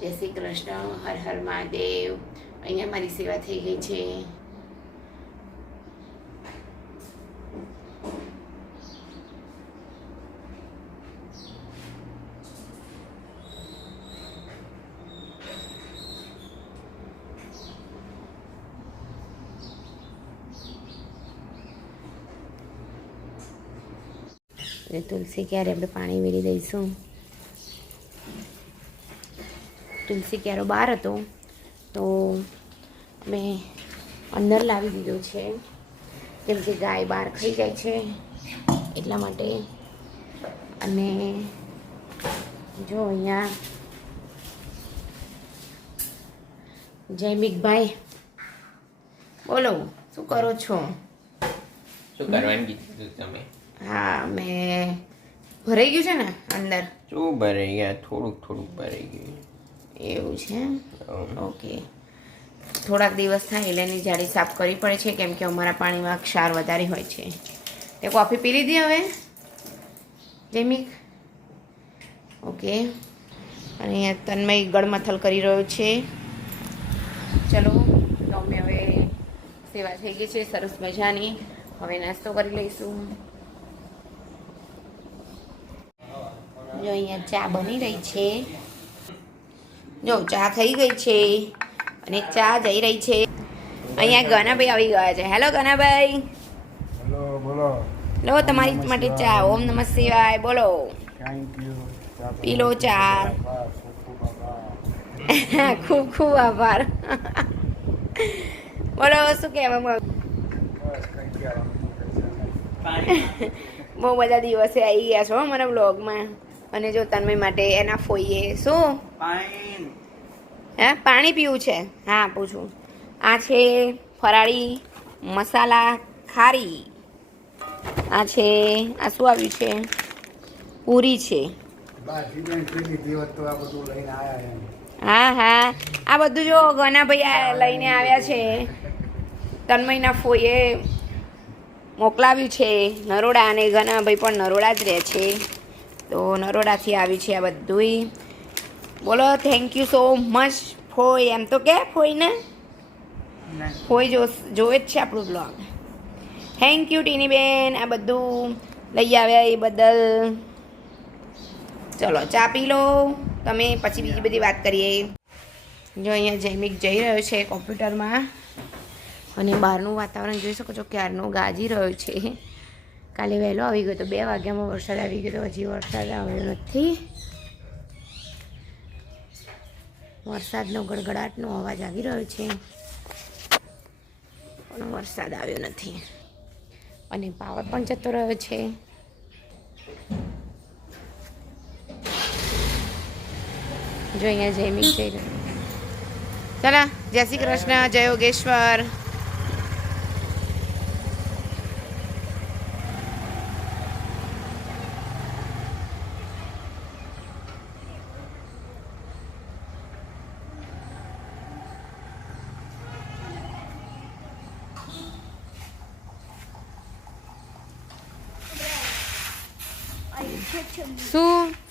જય શ્રી કૃષ્ણ, હર હર મહાદેવ. અહીંયા મારી સેવા થઈ ગઈ છે. તુલસી ક્યારે આપણે પાણી વેરી દઈશું. તુલસી ક્યારો બહાર હતો તો મેં અંદર લાવી દીધો છે, કેમ કે ગાય બહાર ખાઈ જાય છે એટલા માટે. અને જો અહીંયા જયમિકભાઈ, બોલો શું કરો છો? શું કરવાનું કીધું તમે? હા, મેં ભરાઈ ગયું છે ને અંદર. શું ભરાઈ ગયા? થોડુંક ભરાઈ ગયું. એવું છે? ઓકે. થોડાક દિવસ થાય એટલે એની જાળી સાફ કરવી પડે છે, કેમ કે અમારા પાણીમાં ક્ષાર વધારે હોય છે. તે કોફી પી લીધી હવે જયમિક? ઓકે. અને અહીંયા તન્મય ગળમથલ કરી રહ્યો છે. ચલો, તો અમે હવે સેવા થઈ ગઈ છે સરસ મજાની. હવે નાસ્તો કરી લઈશું. જો અહીંયા ચા બની રહી છે. જો ચા થઈ ગઈ છે અને ચા જઈ રહી છે. અહીંયા ગનાભાઈ આવી ગયા છે. હેલો ગનાભાઈ. હેલો, બોલો. લો તમારી માટે ચા. ઓમ નમઃ શિવાય. બોલો. Thank you. પી લો ચા. ખૂબ ખૂબ આભાર. બોલો શું કહેવા? બહુ બધા દિવસે આવી ગયા છો મારા બ્લોગમાં. અને જો તન્મય માટે એના ફોઈએ શું પાણી પીવું છે? હા પૂછું. આ છે ફરાળી મસાલા ખારી. આ છે, આ શું આવ્યું છે? પૂરી છે. હા હા, આ બધું જો ગનાભાઈ લઈને આવ્યા છે. તન્મયના ફોઈએ મોકલાવ્યું છે નરોડા, અને ગનાભાઈ પણ નરોડા જ રહે છે, તો નરોડાથી આવ્યું છે આ બધુંય. બોલો થેન્ક યુ સો મચ ફોઈ. એમ તો કે ફોઈ ને ફોઈ જોવે જ છે આપણું બ્લોગ. થેન્ક યુ ટીનીબેન, આ બધું લઈ આવ્યા એ બદલ. ચલો ચા પી લો તમે, પછી બીજી બધી વાત કરીએ. જો અહીંયા જયમિક જઈ રહ્યો છે કોમ્પ્યુટરમાં, અને બહારનું વાતાવરણ જોઈ શકો છો ક્યારનો ગાજી રહ્યો છે. કાલે વહેલો આવી ગયો તો 2 વાગ્યામાં વરસાદ આવી ગયો, તો હજી વરસાદ આવ્યો નથી. વરસાદનો ગડગડાટનો અવાજ આવી રહ્યો છે, પણ વરસાદ આવ્યો નથી. અને પાવર પણ જતો રહ્યો છે. જો અહીંયા જયમિક જઈ રહ્યો. ચાલો, જય શ્રી કૃષ્ણ, જય યોગેશ્વર.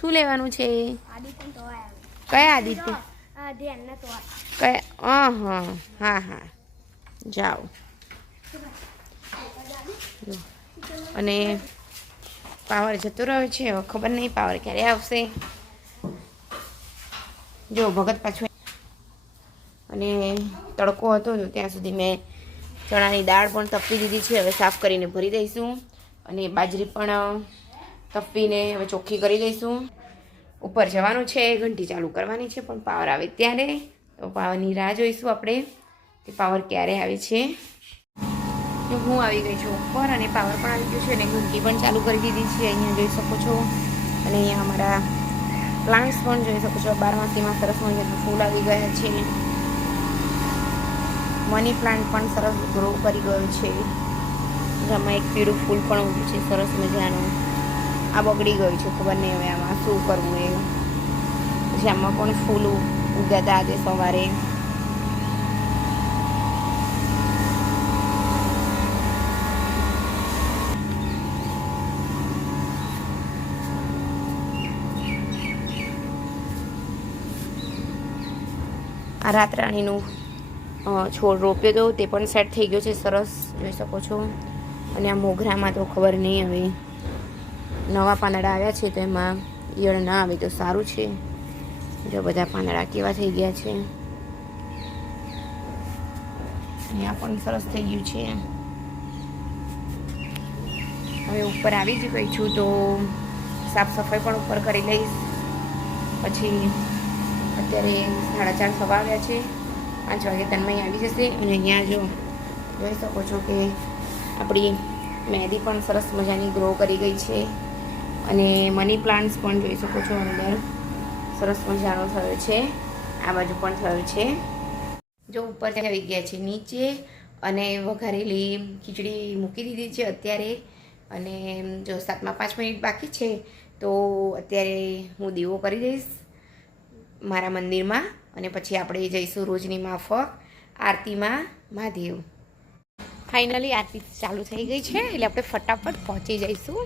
શું લેવાનું છે? કયા આદિત્ય? કયા? હા હા, જાઓ. અને પાવર જતો રહ્યો છે, હવે ખબર નહીં પાવર ક્યારે આવશે. જો ભગત પાછું. અને તડકો હતો તો ત્યાં સુધી મેં ચણાની દાળ પણ તપી દીધી છે, હવે સાફ કરીને ભરી દઈશું. અને બાજરી પણ તપીને હવે ચોખ્ખી કરી દઈશું. ઉપર જવાનું છે, ઘંટી ચાલુ કરવાની છે, પણ પાવર આવે ત્યારે. તો પાવરની રાહ જોઈશું આપણે કે પાવર ક્યારે આવે છે. હું આવી ગઈ છું ઉપર, અને પાવર પણ આવી ગયું છે, અને ઘંટી પણ ચાલુ કરી દીધી છે. અહીંયા જોઈ શકો છો. અને અહીંયા અમારા પ્લાન્ટ્સ પણ જોઈ શકો છો. બારમાસીમાં સરસ મજાના ફૂલ આવી ગયા છે. મની પ્લાન્ટ પણ સરસ ગ્રો કરી ગયો છે. આમાં એક પીળું ફૂલ પણ ઉગ્યું છે સરસ મજાનું. આ બગડી ગયું છે, ખબર નહીં હવે આમાં શું કરવું એ. પછી આમાં પણ ફૂલ ઉગ્યા હતા આજે સવારે. આ રાતરાણીનું છોડ રોપ્યો હતો તે પણ સેટ થઈ ગયો છે સરસ, જોઈ શકો છો. અને આ મોગરામાં તો ખબર નહીં હવે નવા પાંદડા આવ્યા છે તો એમાં ઈયળ ના આવે તો સારું છે. જો બધા પાંદડા કેવા થઈ ગયા છે. અહીંયા પણ સરસ થઈ ગયું છે. હવે ઉપર આવી જ ગઈ છું તો સાફ સફાઈ પણ ઉપર કરી લઈશ. પછી અત્યારે 4:30 થવા આવ્યા છે, 5 વાગે તન્મય આવી જશે. અને અહીંયા જોઈ શકો છો કે આપણી મહેંદી પણ સરસ મજાની ગ્રો કરી ગઈ છે. અને મની પ્લાન્ટ્સ પણ જોઈ શકો છો અંદર સરસ મજાનો થયો છે. આ બાજુ પણ થયો છે. જો ઉપર આવી ગયા છે નીચે, અને વઘારેલી ખીચડી મૂકી દીધી છે અત્યારે. અને જો 7માં 5 મિનિટ બાકી છે તો અત્યારે હું દીવો કરી દઈશ મારા મંદિરમાં, અને પછી આપણે જઈશું રોજની માફક આરતીમાં મહાદેવ. ફાઇનલી આરતી ચાલુ થઈ ગઈ છે એટલે આપણે ફટાફટ પહોંચી જઈશું.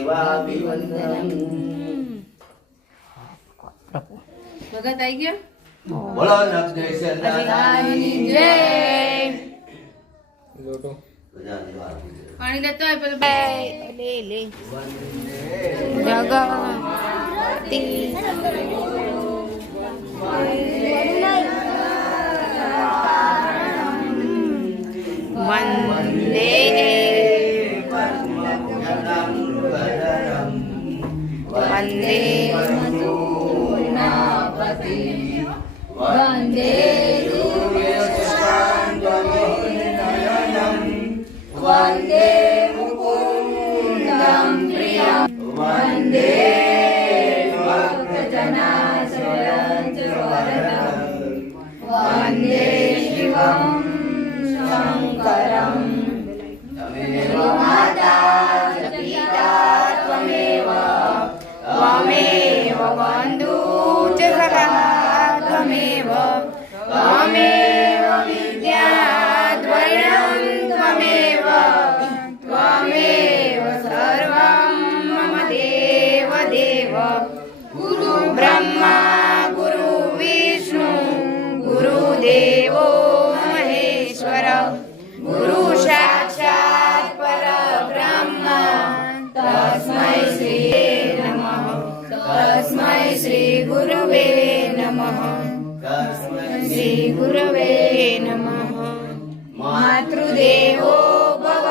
દેવાભિવંદનમ. ભગત આવી ગયો બોલો નગદેશ્વર દાદાની જય લોટો. પાણી દેતો હોય પેલું લે લે જગતી વંદે વંદે વંદે વંદે મુકુંદમ પ્રિયમ વંદે ભક્તજનાશ્રયં ચ વરદમ વંદે શિવં શંકરમ માતા ચ પિતા ત્વમેવ ત્વમેવ બંધુ ચ સખા ત્વમેવ ત્વમેવ વિદ્યાદ્વયં ત્વમેવ ત્વમેવ સર્વં મમ દેવ દેવ ગુરુ બ્રહ્મા ગુરુ વિષ્ણુ ગુરુદેવો મહેશ્વર ગુરુ સાક્ષાત પરબ્રહ્મ તસ્મૈ શ્રી નમઃ તસ્મૈ શ્રી ગુરવે નમઃ શ્રી ગુરવે નમઃ માતૃદેવો ભવ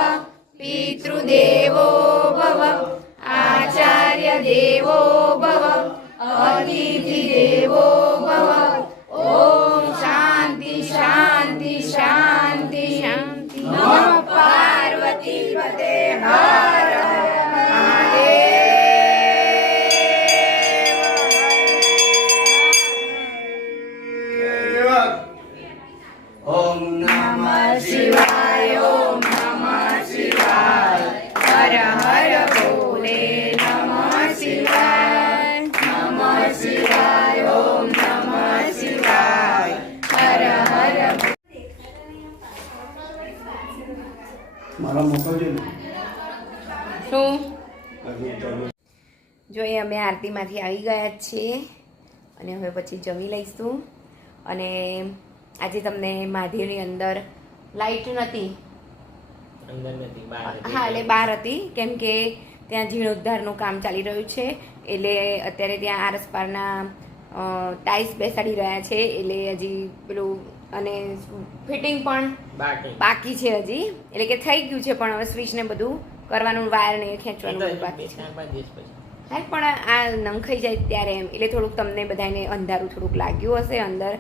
પિતૃદેવો ભવ આચાર્ય દેવો ભવ અતિથિ દેવો ભવ ઓમ શાંતિ શાંતિ શાંતિ શાંતિ નમઃ પાર્વતી પતે હર ઓમ નમઃ શિવાય ઓમ નમઃ શિવાય હર હર ભોલે નમઃ શિવાય નમઃ શિવાય ઓમ નમઃ શિવાય હર હર મારા મોકલજો ને. શું જોઈએ અમે આરતીમાંથી આવી ગયા જ છીએ અને હવે પછી જમી લઈશું અને આજે તમને મહાદેવની અંદર લાઈટ નથી અંદર નથી બહાર હા એટલે બહાર હતી કેમ કે ત્યાં જીર્ણોદ્ધારનું કામ ચાલી રહ્યું છે એટલે અત્યારે ત્યાં આરસપારના ટાઇલ્સ બેસાડી રહ્યા છે એટલે હજી પેલું અને ફિટિંગ પણ બાકી છે હજી એટલે કે થઈ ગયું છે પણ હવે સ્વિચ ને બધું કરવાનું વાયર ને ખેંચવાનું બધું બાકી છે હા પણ આ નંખાઈ જાય ત્યારે એમ એટલે થોડુંક તમને બધાને અંધારું થોડુંક લાગ્યું હશે અંદર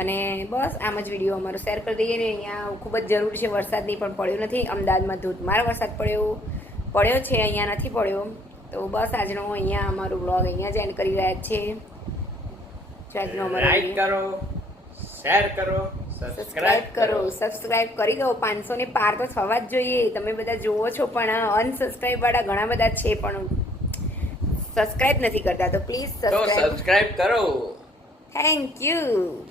અને બસ આમ જ વિડીયો અમારો શેર કરી દઈએ ને અહીંયા ખૂબ જ જરૂર છે વરસાદની પણ પડ્યો નથી અમદાવાદમાં ધોધમાર વરસાદ પડ્યો છે અહીંયા નથી પડ્યો તો બસ આજનો અહીંયા અમારો બ્લોગ અહીંયા જ એન્ડ કરી રહ્યા છે આજનો અમારો લાઈક કરો શેર કરો સબસ્ક્રાઇબ કરી દો 500 ને પાર તો થવા જ જોઈએ તમે બધા જુઓ છો પણ અનસબસ્ક્રાઇબ વાળા ઘણા બધા છે પણ સબસ્ક્રાઇબ નથી કરતા તો પ્લીઝ સબસ્ક્રાઇબ કરો. Thank you